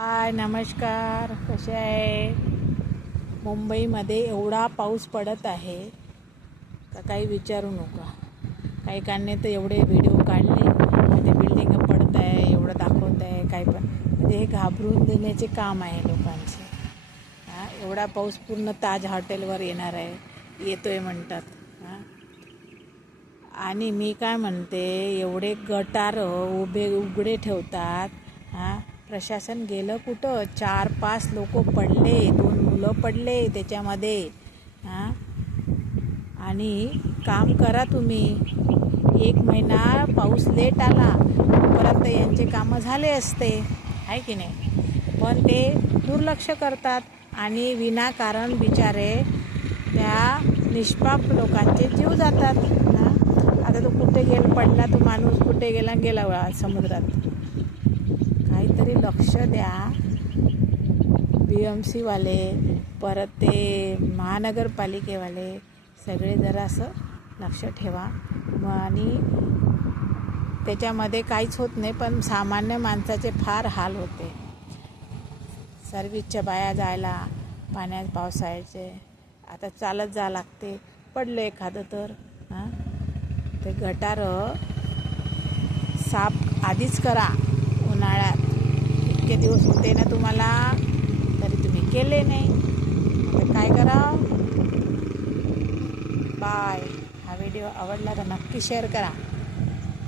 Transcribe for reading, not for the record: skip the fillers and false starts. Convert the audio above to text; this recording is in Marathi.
हाय नमस्कार, कसे आहे? मुंबईमध्ये एवढा पाऊस पडत आहे का काही विचारू नका. काही काढणे तर एवढे व्हिडिओ काढले की ते बिल्डिंग पडत आहे, एवढं दाखवत आहे काय पण. म्हणजे हे घाबरून देण्याचे काम आहे लोकांचे. एवढा पाऊस पूर्ण ताज हॉटेलवर येणार आहे, येतोय म्हणतात. आणि मी काय म्हणते, एवढे गटार उघडे ठेवतात. प्रशासन गेलं कुठं? 4-5 लोक पडले, 2 मुलं पडले त्याच्यामध्ये. आणि काम करा तुम्ही. 1 महिना पाऊस लेट आला परत यांचे कामं झाले असते, आहे की नाही? पण ते दुर्लक्ष करतात आणि विनाकारण बिचारे त्या निष्पाप लोकांचे जीव जातात. आता तो कुठे पडला तो माणूस, कुठे गेला समुद्रात. काहीतरी लक्ष द्या. BMC वाले, परत ते महानगरपालिकेवाले सगळे जरासं लक्ष ठेवा. आणि त्याच्यामध्ये काहीच होत नाही, पण सामान्य माणसाचे फार हाल होते. सर्व्हिसच्या बाया जायला पाण्यात पावसाळ्याचे आता चालत जा लागते. पडलं एखादं तर ते गटार साफ आधीच करा. उन्हाळ्यात इतके दिवस होते ना तुम्हाला, तरी तुम्ही केले नाही. आता काय करावं? बाय. हा व्हिडिओ आवडला तर नक्की शेअर करा.